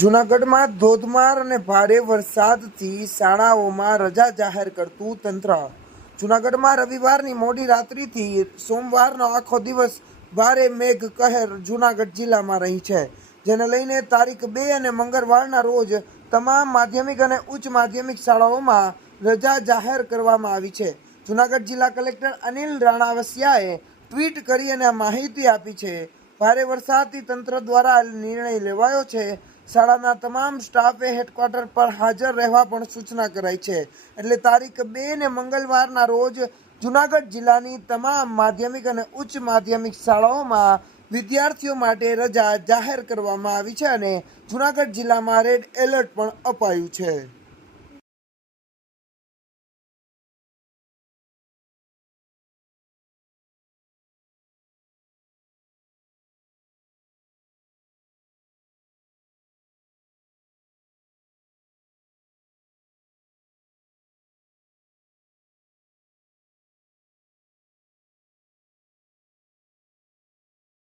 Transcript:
જૂનાગઢમાં ધોધમાર અને ભારે વરસાદથી શાળાઓમાં રજા જાહેર કરતું તંત્ર. જૂનાગઢમાં રવિવારની મોડી રાત્રિથી સોમવારનો આખો દિવસ ભારે મેઘ કહેર જૂનાગઢ જિલ્લામાં રહી છે. જેને લઈને તારીખ બે અને મંગળવારના રોજ તમામ માધ્યમિક અને ઉચ્ચ માધ્યમિક શાળાઓમાં રજા જાહેર કરવામાં આવી છે. જૂનાગઢ જિલ્લા કલેક્ટર અનિલ રાણાવસિયાએ ટ્વીટ કરી અને આ માહિતી આપી છે. ભારે વરસાદથી તંત્ર દ્વારા નિર્ણય લેવાયો છે. શાળાના તમામ સ્ટાફે હેડક્વાર્ટર પર હાજર રહેવા પણ સૂચના કરાઈ છે. એટલે તારીખ બે ને મંગળવારના રોજ જુનાગઢ જિલ્લાની તમામ માધ્યમિક અને ઉચ્ચ માધ્યમિક શાળાઓમાં વિદ્યાર્થીઓ માટે રજા જાહેર કરવામાં આવી છે અને જુનાગઢ જિલ્લામાં રેડ એલર્ટ પણ અપાયું છે.